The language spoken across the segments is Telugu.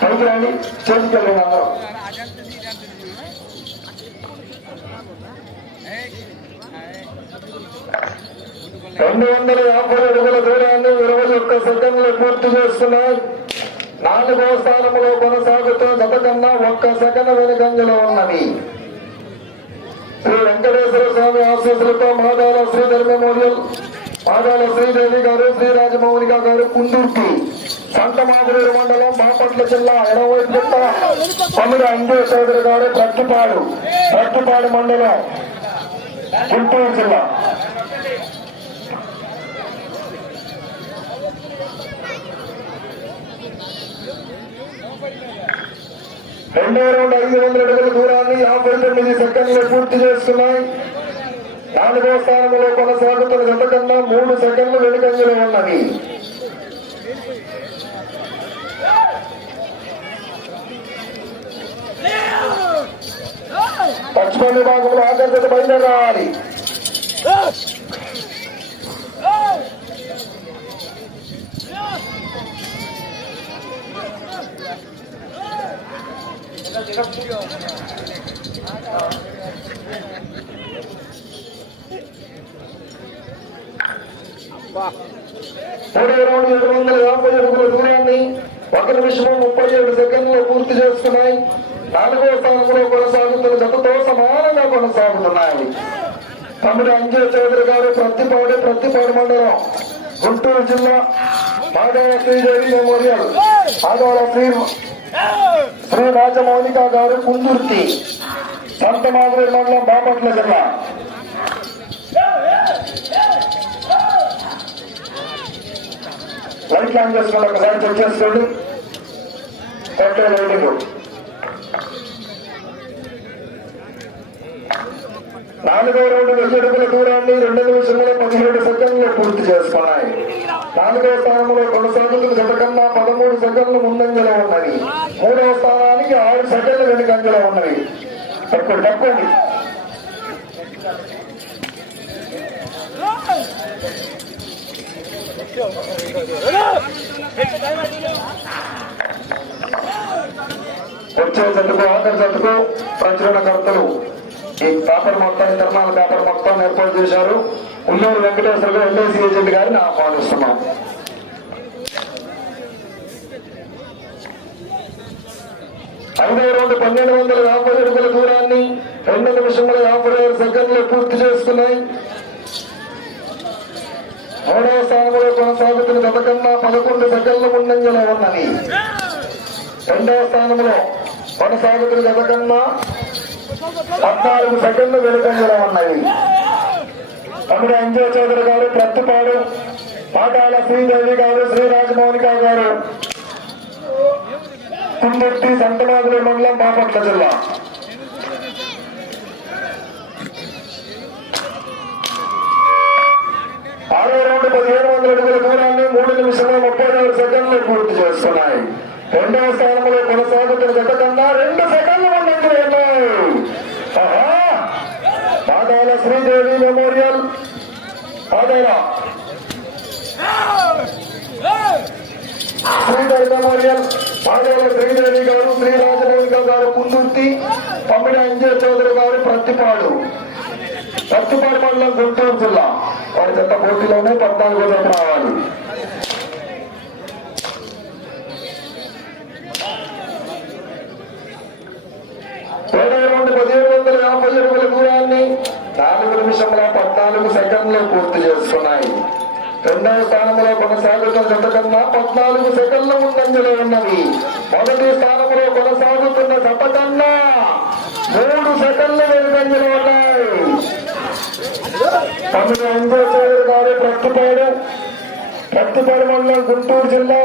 పైకి రండి చేతికి వెళ్ళండి అందరూ రెండు వందల యాభై అడుగుల దూరాన్ని ఇరవై ఒక్క సెకండ్లు పూర్తి చేస్తున్నాయి. నాలుగో స్థానంలో కొనసాగుతున్న గత కన్నా ఒక్క సెకండ్ వెనుకంజలో ఉన్నది. శ్రీ వెంకటేశ్వర స్వామి ఆశీస్సులతో మాదాల శ్రీధర్ ఆదాల శ్రీదేవి గారు శ్రీ రాజమౌళిక గారు కుందూర్తి సంతమాగులూరు మండలం బాపట్ల జిల్లా ఇరవై జిల్లా తమిళ అంజే చౌదరి గారు ప్రత్తిపాడు ప్రత్తిపాడు మండలం గుంటూరు జిల్లా. రెండో రౌండ్ ఐదు వందల అడుగుల దూరాన్ని యాభై తొమ్మిది సెకండ్లు పూర్తి చేస్తున్నాయి. నాలుగో స్థానంలో కొనసాగుతున్న జత కన్నా మూడు సెకండ్లు వెనుకంజలో ఉన్నది. పశ్చిమ విభాగంలో ఆకర్షత బయలుదేరి రావాలి. మూడు రౌండ్ ఏడు వందల యాభై అడుగుల దూరాన్ని ఒక నిమిషం ముప్పై ఏడు సెకండ్లు పూర్తి చేస్తున్నాయి నాలుగో స్థానంలో కొనసాగుతున్న జతతో సమానంగా కొనసాగుతున్నాయి. తమిళ అంజయ్ చౌదరి గారు ప్రతిపాడు ప్రతిపాడు మండలం గుంటూరు జిల్లా మాదాల శ్రీదేవి మెమోరియల్. మాదాల శ్రీ శ్రీ రాజమౌనిక గారు కుందుర్తి. సంత మాధురి మండలం బాపట్ల జిల్లా. లైట్ ఆన్ చేసుకోండి ఒకసారి చెక్ చేసుకోండి ఓకే లైటింగ్ నాలుగో రౌండ్ వెయ్యి దూరాన్ని రెండు నిమిషంలో పదిహేడు సెకండ్లు పూర్తి చేసుకున్నాయి. నాలుగో స్థానంలో కొనసాగుతున్న గతకన్నా పదమూడు సెకండ్లు ముందంజలో ఉన్నవి మూడవ స్థానానికి ఆరు సెకండ్లు వెనుకంజలో ఉన్నవి తక్కువ తప్పండి వచ్చే జట్టుకు ఆఖరి జట్టుకు ప్రచురణకర్తలు ఈ పేపర్ మొత్తాన్ని నిర్మాణ పేపర్ మొత్తం ఏర్పాటు చేశారు. ఉల్లూరు వెంకటేశ్వర గారు ఎల్ఐసి ఏజెంట్ గారిని ఆహ్వానిస్తున్నాం. ఐదో రెండు పన్నెండు వందల యాభై అడుగుల దూరాన్ని రెండు నిమిషముల యాభై ఆరు సెకండ్లు పూర్తి చేసుకున్నాయి. మూడవ స్థానంలో కొనసాగుతున్న గతకన్నా పదకొండు సెకండ్ల ముందంజలో ఉన్నది. రెండవ స్థానంలో కొనసాగుతున్న గతకన్నా పద్నాలుగు సెకండ్లు వెనుకంజలో ఉన్నాయి తమిళ అంజయ్ చౌదరి గారు ప్రత్తిపాడు పాటాల శ్రీదేవి గారు శ్రీ రాజమౌనిక గారు. కుందుర్తి సంతమాగుల మండలం బాపట్ల జిల్లా ఆరో రౌండ్ పదిహేను వందల అడుగుల దూరాన్ని మూడు నిమిషంలో ముప్పై నాలుగు సెకండ్లు పూర్తి చేస్తున్నాయి. రెండవ స్థానంలో కొనసాగుతున్న గత కన్నా రెండు సెకండ్లు ముందుకు ఉన్నాయి పాదాల శ్రీదేవి మెమోరియల్. పాదాల శ్రీదేవి మెమోరియల్. పాదాల శ్రీదేవి గారు శ్రీ రాజమౌళిక గారు ముందుర్తి తమ్మిడి అంజయ్ చౌదరి గారు ప్రత్తిపాడు ప్రత్తిపాడు మండలం గుంటూరు జిల్లా. వారి జత పోటీలోనే పద్నాలుగు జత రావాలి. ఏడవ రౌండ్ పదిహేడు వందల యాభై అడుగుల దూరాన్ని నాలుగు నిమిషముల పద్నాలుగు సెకండ్లు పూర్తి చేస్తున్నాయి. రెండవ స్థానంలో కొనసాగుతున్న జత కన్నా పద్నాలుగు సెకండ్ల ముందంజలో ఉన్నవి మొదటి స్థానంలో కొనసాగుతున్న జత కన్నా మూడు సెకండ్లు వెనుకంజలో ఉన్నాయి. తమిళ ఎంజాయ్ చౌదరి గారు ప్రత్తిపాడు ప్రత్తిపాడు మండలం గుంటూరు జిల్లా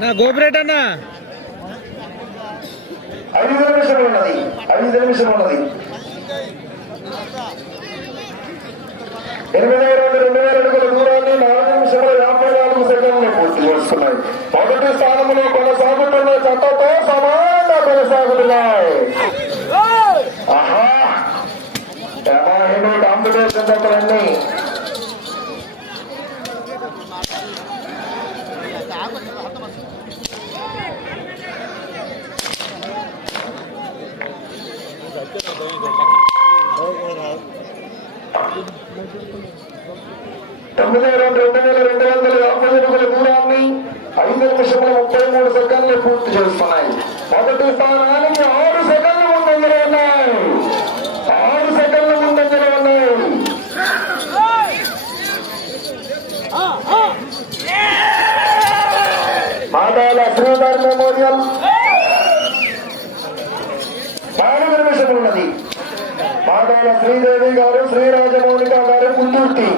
నా గోపురేట్ అన్నా. ఐదు నిమిషం ఉన్నది. ఐదు నిమిషం ఉన్నది. ఎనిమిది రెండు రెండు వేల అడుగుల దూరాన్ని నాలుగు నిమిషముల యాభై నాలుగు సెకండ్లు పూర్తి చేస్తున్నాయి మొదటి స్థానంలో కొనసాగుతున్న జతతో సమానంగా కొనసాగుతున్నాయి. ఆహా! ఎమాహిని కాంపిటీషన్ జతలన్నీ తొమ్మిది రెండు రెండు వేల రెండు వందల యాభై ఎనిమిది దూరాన్ని ఐదు నిమిషముల ముప్పై మూడు సెకండ్లు పూర్తి చేస్తున్నాయి. మొదటి స్థానానికి ఆరు సెకండ్లు ముందంజలో ఉన్నాయి. ఆరు సెకండ్లు ముందంజలో ఉన్నాయి. మాదాల శ్రీధర్ మెమోరియల్. నాలుగు ఉన్నది. మాదాల శ్రీదేవి గారు శ్రీరాజమౌళిక గారు కుందుర్తి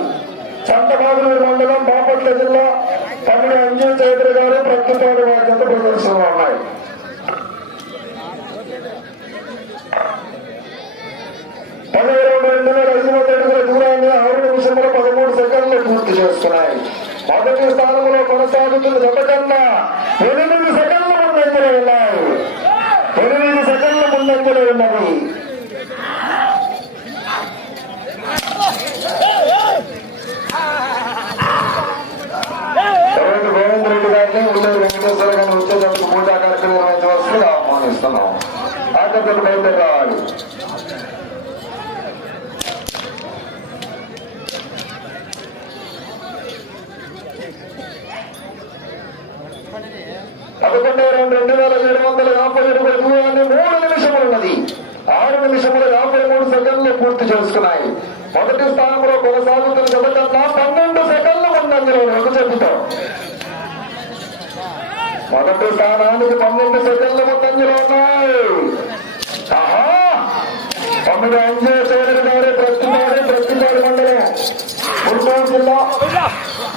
సంతబాబులూరు మండలం బాపట్ల జిల్లా తమిళ అంజీ చౌదరి గారు ప్రత్యుపాడు వారి జత ప్రదర్శనలో ఉన్నాయి. రెండు వేల ఐదు వందల అడుగుల దూరాన్ని ఆరు నిమిషముల పదమూడు సెకండ్లు పూర్తి చేస్తున్నాయి. మొదటి స్థానంలో కొనసాగుతున్న జత కన్నా ఎనిమిది సెకండ్ల ముందంజలో ఉన్నాయి. ఎనిమిది సెకండ్ల ముందంజలో ఉన్నది ఆకర్షణ బయలుదేరి రావాలి పదకొండు రెండు రెండు వేల ఏడు వందల యాభై అడుగుల దూరాన్ని మూడు నిమిషములు ఉన్నది ఆరు నిమిషములు యాభై మూడు సెకండ్లు పూర్తి చేసుకున్నాయి. మొదటి స్థానంలో కొనసాగుతున్న జత పన్నెండు సెకండ్లు ముందంజలో ఒక చెబుతాం మొదటి స్థానానికి పన్నెండు సెకండ్లు ముందంజలో ఉన్నాయి. తొమ్మిది అంజే చౌదరి గారి ప్రతిపాడు ప్రతిపాడు మండలం గుంటూరు జిల్లా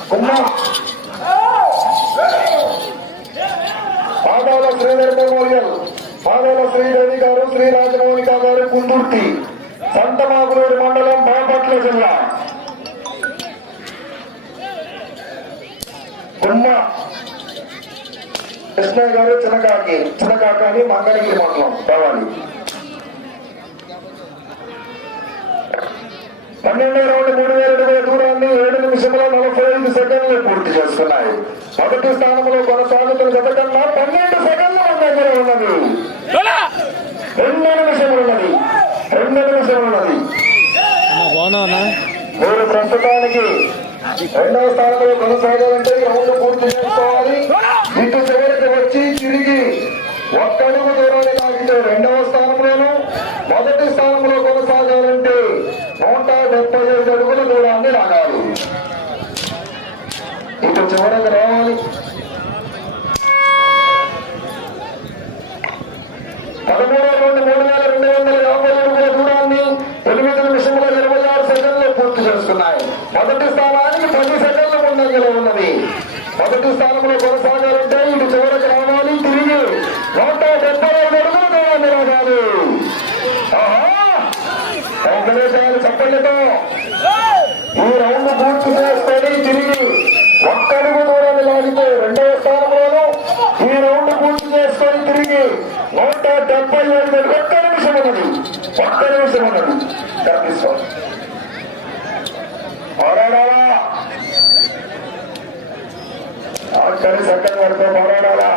కుమ్మ పాదాల శ్రీధర్ మెమోరియల్ పాదాల శ్రీదేవి గారు శ్రీ రాజమౌళిక గారు కుందుర్తి సంతమాగులూరు మండలం బాపట్ల జిల్లా కుమ్మ కృష్ణ గారు చిన్నకాకి చిన్నకాకాని మంగళగిరి మండలం కావాలి పన్నెండు రౌండ్ మూడు వేల ఇరవై దూరాన్ని ఏడు నిమిషముల నలభై ఐదు సెకండ్లు పూర్తి చేస్తున్నాయి. మొదటి స్థానంలో కొనసాగుతున్న జత కన్నా పన్నెండు సెకండ్ల దగ్గర ఉన్నది. రెండు నిమిషములు ఉన్నది. రెండు నిమిషములు ఉన్నది. మీరు ప్రస్తుతానికి రెండవ స్థానంలో కొనసాగాలంటే రౌండ్ పూర్తి చేసుకోవాలి. ఇటు చివరికి వచ్చి తిరిగి ఒక్క అడుగు దూరాన్ని లాగితే రెండవ స్థానంలోను మొదటి స్థానంలో కొనసాగాలంటే నూట డెబ్బై ఐదు అడుగుల దూరాన్ని లాగాలి ఇటు చివరకు రావాలి పదమూడు రెండు మూడు వేల రెండు వందల యాభై అడుగుల దూరాన్ని ఎనిమిది నిమిషముల ఇరవై ఆరు సెకండ్లు పూర్తి చేస్తున్నాయి మొదటి స్థానానికి పది సెకండ్ల ముందంజలో ఉన్నది మొదటి స్థానంలో కొనసాగి ఇటు చివరికి రావాలి తిరిగి నూట డెబ్బై ఐదు అడుగుల దూరాన్ని రాగాలి ఆహా! వెంకటేశ్వరాలు చప్పట్లతో ఈ రౌండ్ పూర్తి చేసుకొని తిరిగి ఒక్క అడుగు దూరాన్ని లాగితే రెండవ స్థానంలోను ఈ రౌండ్ పూర్తి చేసుకొని తిరిగి నూట డెబ్బై ఐదు అడుగు- ఒక్క నిమిషం ఉన్నది ఒక్క నిమిషం ఉన్నది కనిపిస్తాం. పోరాడాలా? ఆఖరి సెకండ్ వరకు పోరాడాలా?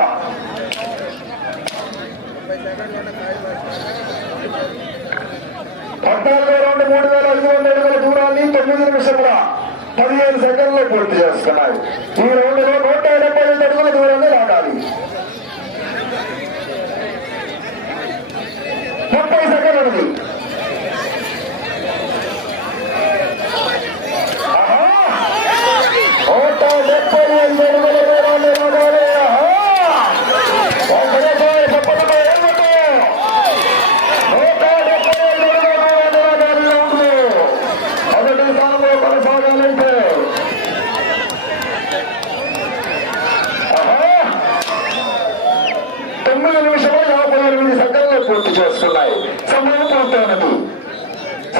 పద్నాలుగు రెండు మూడు వేల ఐదు వందల అడుగుల దూరాన్ని తొమ్మిది నిమిషముల పదిహేను సెకండ్లు పూర్తి చేస్తున్నాయి ఈ రౌండ్లో నూట డెబ్బై ఐదు అడుగుల దూరాన్ని లాగాలి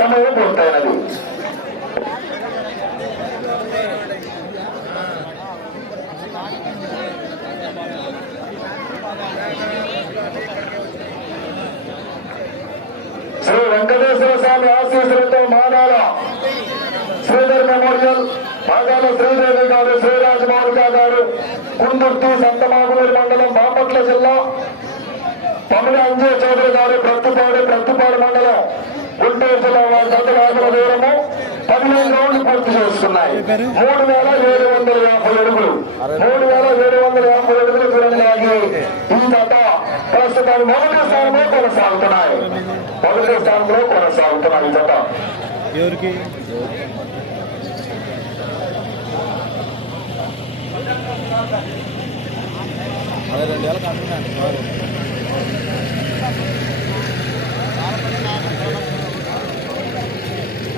సమయం పూర్తయినది శ్రీ వెంకటేశ్వర స్వామి ఆశీస్సులతో మానాల శ్రీధర్ మెమోరియల్ మాదాల శ్రీదేవి గారు శ్రీరాజ్ మారుకా గారు కుందుర్తి సంతమాగులూరు మండలం బాపట్ల జిల్లా తమిళ అంజయ్ చౌదరి గారు ప్రత్తిపాడు ప్రత్తిపాడు మండలం గుంటూరు జిల్లా వారి గత దూరము పదిహేను రౌండ్లు పూర్తి చేస్తున్నాయి మూడు వేల ఏడు వందల యాభై అడుగులు మూడు వేల ఏడు వందల యాభై అడుగులు దూరం లాగి ఈ జత ప్రస్తుతం మొదటి స్థానంలో కొనసాగుతున్నాయి మొదటి స్థానంలో కొనసాగుతున్నాయి ఈ జత ఎవరికి అదే రెండు వేల కంటున్నాను